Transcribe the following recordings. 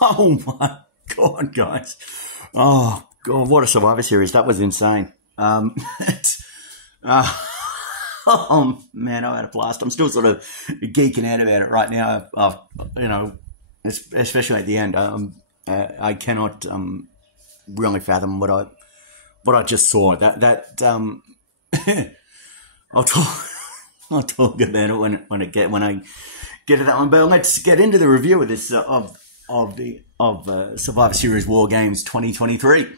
Oh my God, guys. Oh God, what a Survivor Series. That was insane. It's, uh, oh man, I had a blast. I'm still sort of geeking out about it right now. You know, especially at the end. I cannot really fathom what I just saw. I'll talk I'll talk about it when I get to that one. But let's get into the review of this of Survivor Series War Games 2023,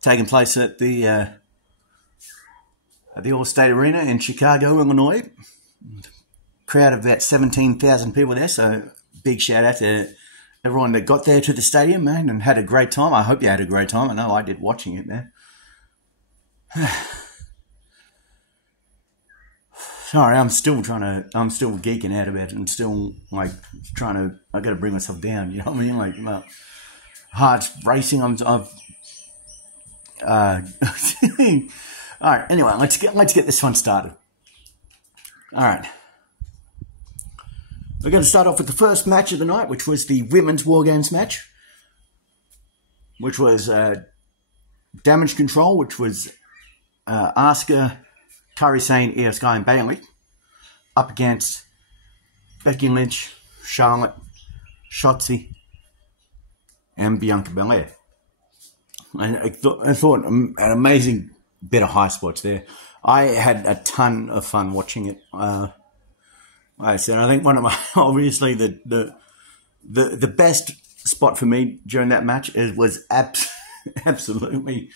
taking place at the Allstate Arena in Chicago, Illinois. Crowd of about 17,000 people there. So big shout out to everyone that got there to the stadium, man, and had a great time. I hope you had a great time. I know I did watching it there. Sorry, I'm still geeking out about it and still I got to bring myself down, you know what I mean? Like, my heart's racing. All right, anyway, let's get this one started. All right. We're going to start off with the first match of the night, which was the Women's War Games match, which was Damage Control, which was Asuka, Kairi Sane, Io Sky, and Bayley up against Becky Lynch, Charlotte, Shotzi, and Bianca Belair. I thought an amazing bit of high spots there. I had a ton of fun watching it. Like I said, I think one of my obviously the best spot for me during that match was absolutely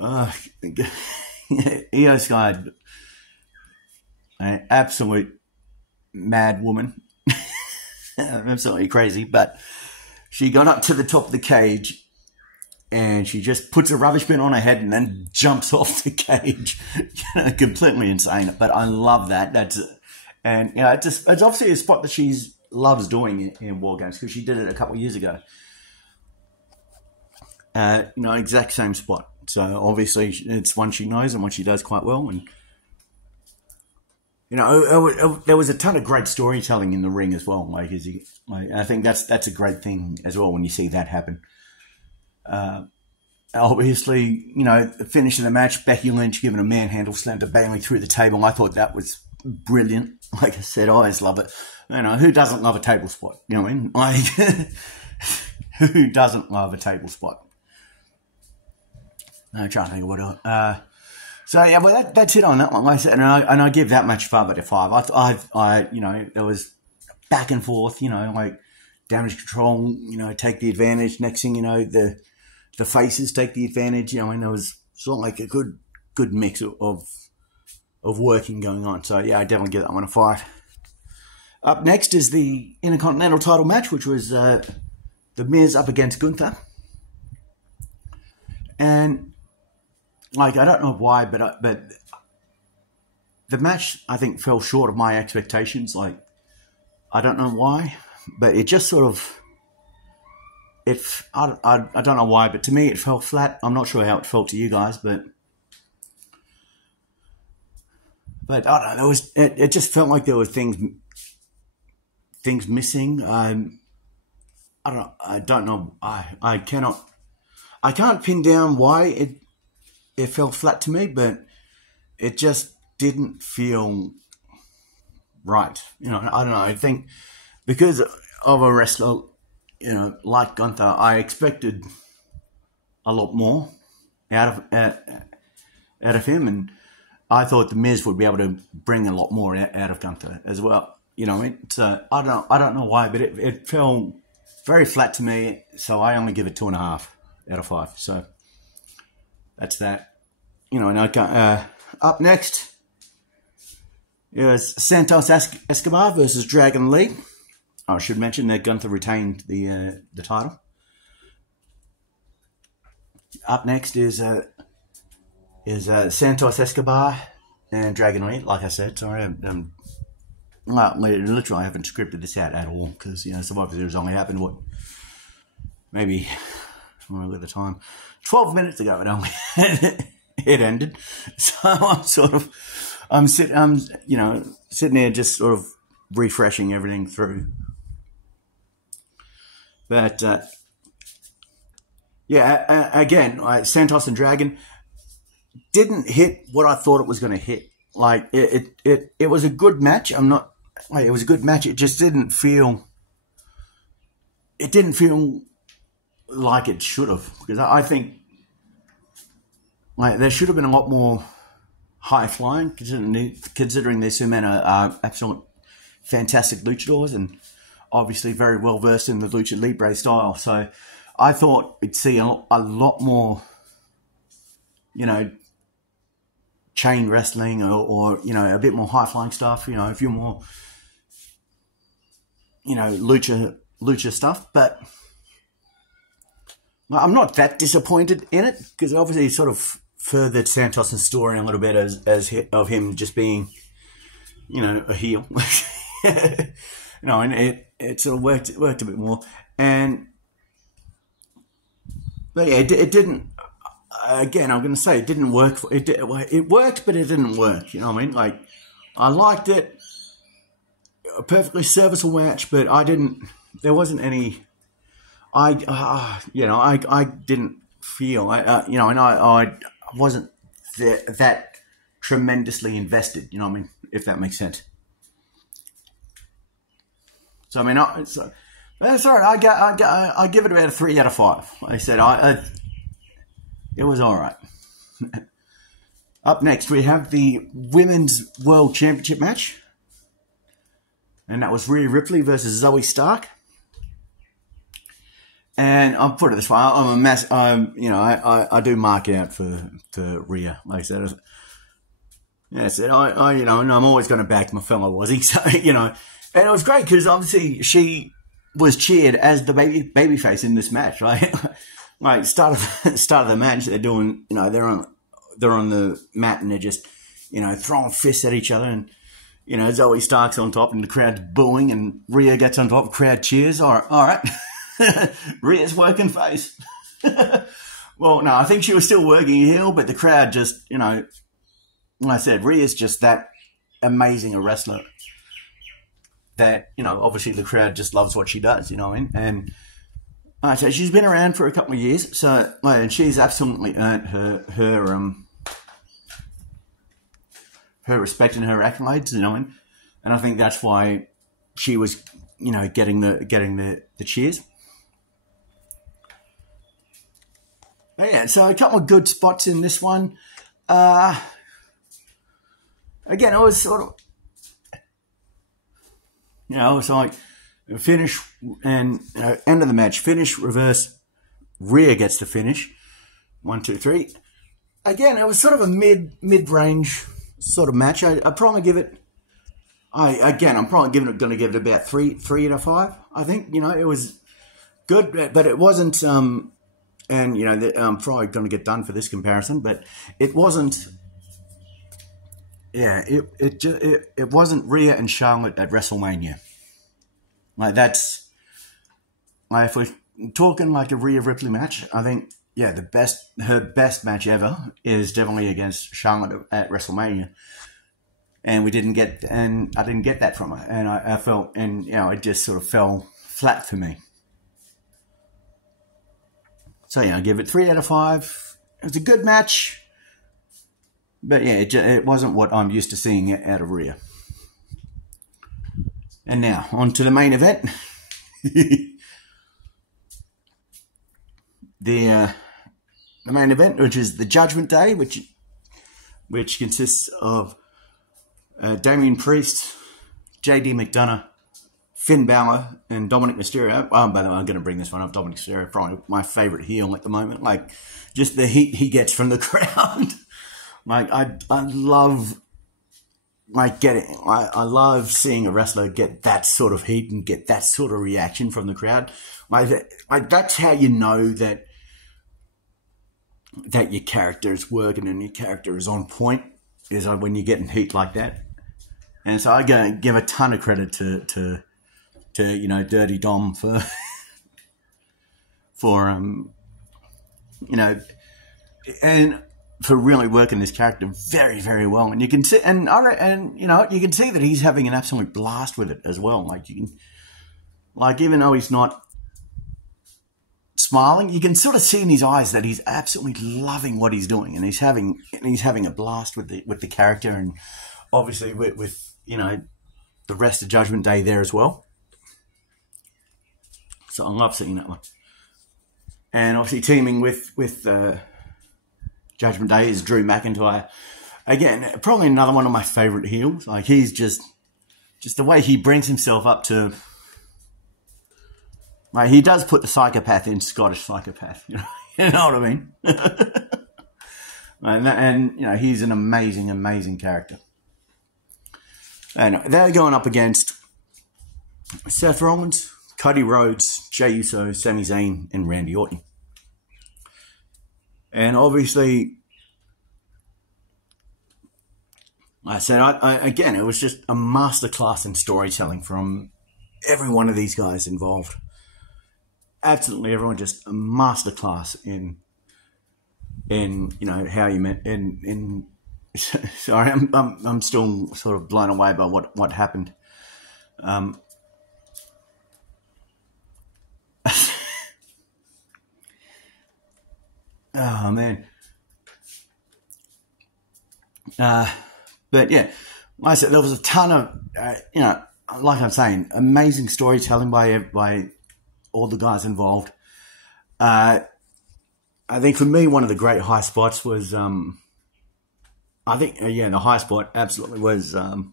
Io Sky, an absolute mad woman, absolutely crazy. But she got up to the top of the cage and she just puts a rubbish bin on her head and then jumps off the cage. Completely insane. But I love that. And you know, it's obviously a spot that she loves doing in War Games because she did it a couple of years ago. Exact same spot. So obviously it's one she knows and one she does quite well. And there was a ton of great storytelling in the ring as well. I think that's a great thing as well when you see that happen. Obviously, finishing the match, Becky Lynch giving a manhandle slam to Bayley through the table. I thought that was brilliant. Like I said, I always love it. Who doesn't love a table spot? You know what I mean? Like, who doesn't love a table spot? I'm trying to think of what else. That's it on that one. Like I said, and I give that much 5 out of 5. There was back and forth. Like Damage Control. Take the advantage. Next thing you know, the faces take the advantage. And there was sort of like a good mix of working going on. So yeah, I definitely give that one a 5. Up next is the Intercontinental title match, which was The Miz up against Gunther. And I don't know why, but the match I think fell short of my expectations. Like, I don't know why, but it just sort of I don't know why, but to me it felt flat. I'm not sure how it felt to you guys, but I don't know. It just felt like there were things missing. I don't know. I can't pin down why it felt flat to me, but it just didn't feel right. I don't know. I think because of a wrestler, like Gunther, I expected a lot more out of him, and I thought the Miz would be able to bring a lot more out of Gunther as well. So I don't know why, but it fell very flat to me. So I only give it 2.5 out of 5. So that's that. Up next is Santos Escobar versus Dragon Lee. I should mention that Gunther retained the title. Up next is Santos Escobar and Dragon Lee. Like I said, sorry, literally I haven't scripted this out at all because Survivor Series only happened maybe look at the time, 12 minutes ago. It only it ended, so I'm sitting there just sort of refreshing everything through. But yeah, again, Santos and Dragon didn't hit what I thought it was going to hit. Like it was a good match. It was a good match. It just didn't feel. It didn't feel like it should have, because I think there should have been a lot more high flying, considering these two men are absolute fantastic luchadors and obviously very well versed in the lucha libre style. So I thought we'd see a lot more, chain wrestling or a bit more high flying stuff. A few more, lucha stuff. But I'm not that disappointed in it, because obviously it sort of furthered Santos' story a little bit as of him just being, a heel. And it sort of worked a bit more. But yeah, it didn't. Again, I'm going to say it didn't work. It worked, but it didn't work. You know what I mean? Like, I liked it, a perfectly serviceable match, but I didn't. There wasn't any. I didn't feel. And I wasn't that tremendously invested. You know what I mean? If that makes sense. So I mean, that's all right. I give it about a 3 out of 5. Like I said, it was all right. Up next, we have the Women's World Championship match, and that was Rhea Ripley versus Zoe Stark. And I'll put it this way: I'm I do mark out for Rhea. Like I said, and I'm always going to back my fellow Aussie. So and it was great because obviously she was cheered as the babyface in this match, right? Like start of the match, they're doing, they're on the mat and they're just, throwing fists at each other, and Zoe Stark's on top and the crowd's booing, and Rhea gets on top, crowd cheers. All right. Rhea's working face. Well, no, I think she was still working heel, but the crowd just, like I said, Rhea's just that amazing a wrestler that, obviously the crowd just loves what she does, you know what I mean? And so she's been around for a couple of years, so and she's absolutely earned her respect and her accolades, you know what I mean? And I think that's why she was, getting the cheers. But yeah, so a couple of good spots in this one. Again, it was sort of, it's like finish and end of the match, finish, reverse, Rhea gets the finish. 1, 2, 3. Again, it was sort of a mid-range sort of match. I probably give it. I'm probably going to give it about 3 out of 5. I think it was good, but it wasn't. And I'm probably going to get done for this comparison, but it wasn't. Yeah, it wasn't Rhea and Charlotte at WrestleMania. Like that's, like if we're talking like a Rhea Ripley match, I think her best match ever is definitely against Charlotte at WrestleMania, and I didn't get that from her, and I felt, and it just sort of fell flat for me. So I give it 3 out of 5. It was a good match. But yeah, it wasn't what I'm used to seeing out of Rhea. And now, on to the main event. The main event, which is the Judgment Day, which consists of Damian Priest, JD McDonough, Finn Balor, and Dominic Mysterio. By the way, I'm going to bring this one up. Dominic Mysterio, probably my favourite heel at the moment. Like, just the heat he gets from the crowd. Like, I love, I love seeing a wrestler get that sort of heat and get that sort of reaction from the crowd. Like that's how you know that your character is working and your character is on point, is when you're getting heat like that. And so I give a ton of credit to Dirty Dom for and for really working this character very, very well. And you can see, you can see that he's having an absolute blast with it as well. Like even though he's not, smiling. You can sort of see in his eyes that he's absolutely loving what he's doing, and he's having a blast with the character, and obviously with the rest of Judgment Day there as well. So I love seeing that one. And obviously teaming with Judgment Day is Drew McIntyre. Again, probably another one of my favourite heels. Like, he's just the way he brings himself up to... Like, he does put the psychopath in Scottish Psychopath. You know what I mean? and he's an amazing, amazing character. And they're going up against Seth Rollins, Cody Rhodes, Jey Uso, Sami Zayn, and Randy Orton. And obviously, like I said, again, it was just a masterclass in storytelling from every one of these guys involved. Absolutely everyone, just a masterclass in how you meant in. Sorry, I'm still sort of blown away by what happened. Oh man. But yeah, like I said, there was a ton of like I'm saying, amazing storytelling by all the guys involved. I think for me, one of the great high spots was, the high spot absolutely was, and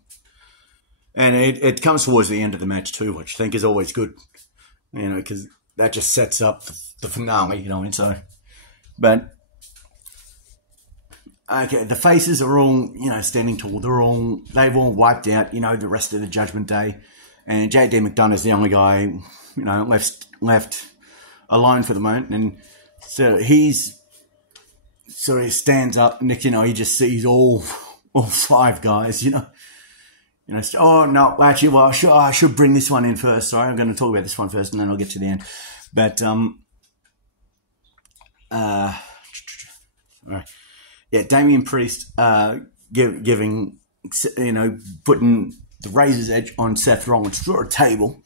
it comes towards the end of the match too, which I think is always good, because that just sets up the finale, and so, but, okay, the faces are all, standing tall. They've all wiped out, the rest of the Judgment Day, and JD McDonough is the only guy, left alone for the moment, and so he's sort of stands up. Next, he just sees all five guys. Oh no, actually, well, I should bring this one in first. Sorry, I'm going to talk about this one first, and then I'll get to the end. But all right, yeah, Damian Priest giving putting the razor's edge on Seth Rollins through a table.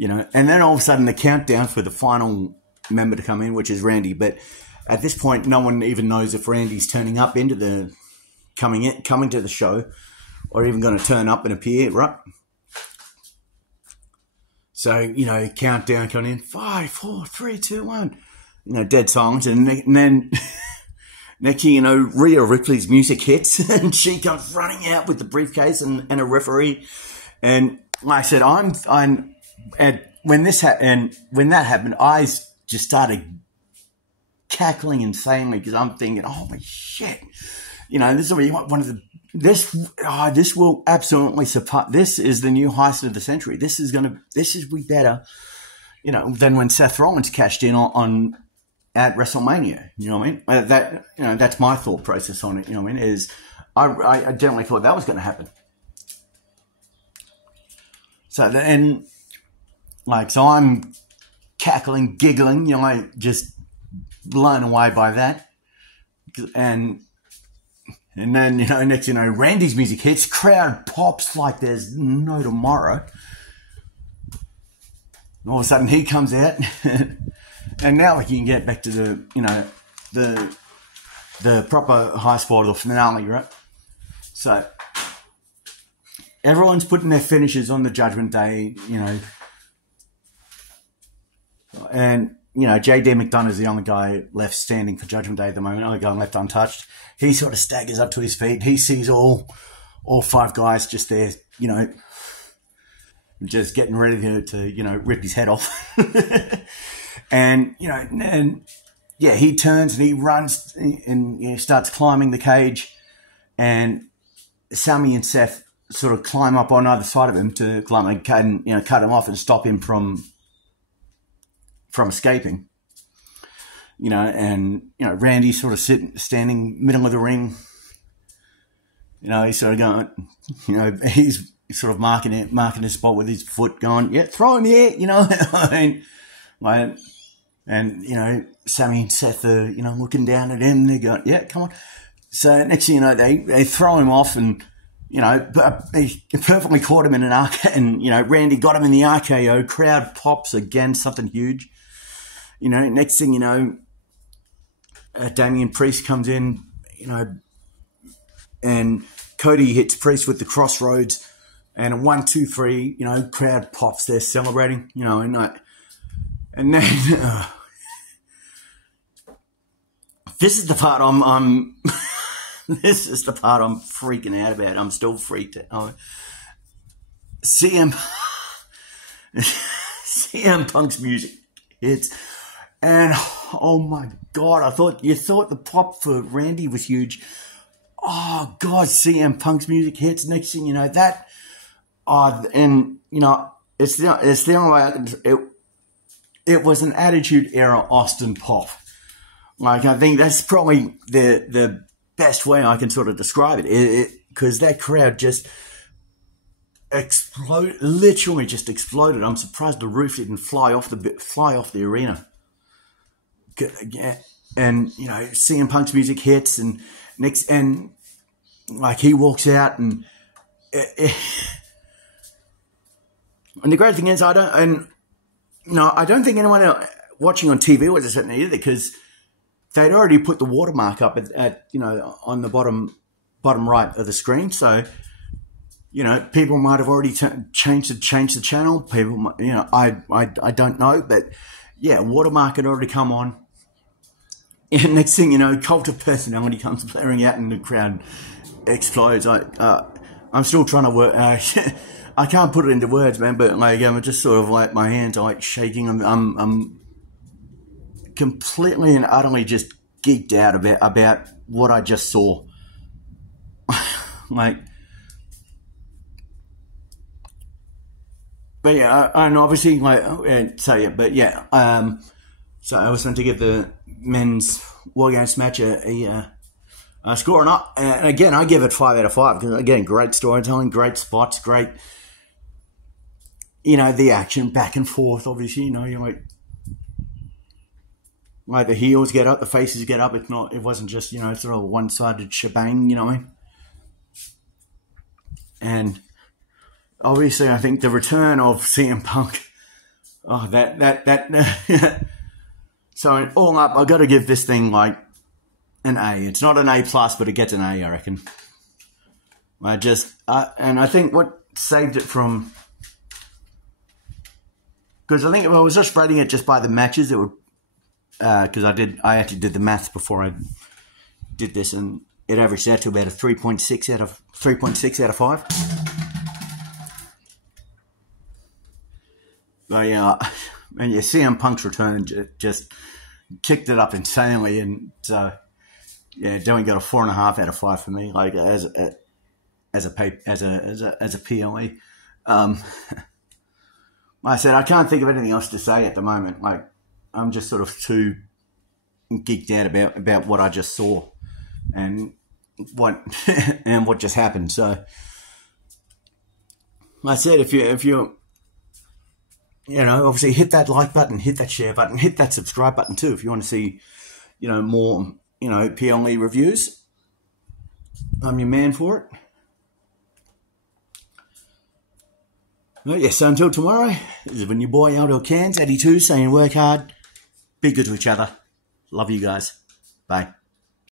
And then all of a sudden the countdown for the final member to come in, which is Randy. But at this point, no one even knows if Randy's turning up into the coming to the show, or even going to turn up and appear, right? So countdown coming in, 5, 4, 3, 2, 1. Dead silence, and then next thing you know, Rhea Ripley's music hits, and she comes running out with the briefcase and a referee. And like I said, when that happened, I just started cackling insanely because I'm thinking, holy shit, this will be one of the this will absolutely surpass. This is the new heist of the century. This is be better, than when Seth Rollins cashed in on at WrestleMania. You know what I mean? That's my thought process on it. You know what I mean? Is I generally thought that was going to happen. So I'm cackling, giggling, just blown away by that. And then, next, Randy's music hits, crowd pops like there's no tomorrow. And all of a sudden he comes out, and now we can get back to the proper high spot of the finale, right? So everyone's putting their finishes on the Judgment Day, and JD McDonough is the only guy left standing for Judgment Day at the moment, only guy left untouched. He sort of staggers up to his feet. He sees all five guys just there, just getting ready to rip his head off. And he turns and he runs and starts climbing the cage, and Sami and Seth sort of climb up on either side of him to climb and cut him off and stop him from escaping. Randy sort of standing middle of the ring. He's sort of going, he's sort of marking his spot with his foot, going, yeah, throw him here, and Sami and Seth are, looking down at him. They're going, yeah, come on. So next thing you know, they throw him off, and he perfectly caught him in an RKO, and Randy got him in the RKO. Crowd pops again, something huge. You know, next thing you know, Damian Priest comes in, you know, and Cody hits Priest with the Crossroads, and a 1, 2, 3, you know, crowd pops. They're celebrating, you know, and then this is the part I'm this is the part I'm freaking out about. I'm still freaked out. CM Punk's music hits, and oh my God, you thought the pop for Randy was huge. Oh God, CM Punk's music hits. Next thing you know, and you know, it's the only way I can. It was an Attitude Era Austin pop. Like, I think that's probably the best way I can sort of describe it. Because that crowd just literally just exploded. I'm surprised the roof didn't fly off the arena. And you know, CM Punk's music hits, and like he walks out, and the great thing is I don't think anyone else watching on TV was certain either, because they'd already put the watermark up at you know, on the bottom right of the screen. So, you know, people might have already changed the channel. People, you know, I don't know, but yeah, watermark had already come on. And next thing you know, Cult of Personality comes blaring out, and the crowd explodes. I'm still trying to work. I can't put it into words, man. But like, I'm just sort of like, my hands are like shaking. I'm completely and utterly just geeked out about what I just saw. Like, but yeah, and obviously, like, so yeah, but yeah, so I was going to give the men's War Games match a score or not. And again, I give it 5 out of 5 because, again, great storytelling, great spots, great, you know, the action back and forth. Obviously, you know, you're like the heels get up, the faces get up. It wasn't just, you know, sort of a one-sided shebang, you know what I mean? And obviously, I think the return of CM Punk, so all up, I've got to give this thing like an A. It's not an A+, but it gets an A, I reckon. And I think what saved it from, because I think if I was just rating it just by the matches, it would, because I actually did the maths before I did this, and it averaged out to about a 3.6 out of 5. But yeah, and yeah, CM Punk's return just kicked it up insanely, and so yeah, Dylan got a 4.5 out of 5 for me, like as a PLE. Like I said, I can't think of anything else to say at the moment. Like, I'm just sort of too geeked out about what I just saw and what just happened. So, like I said, if you you know, obviously hit that like button, hit that share button, hit that subscribe button too if you want to see, you know, more, you know, PLE reviews. I'm your man for it. Well, yes, so until tomorrow, this is when your boy Aldo Cans 82 saying work hard, be good to each other. Love you guys. Bye.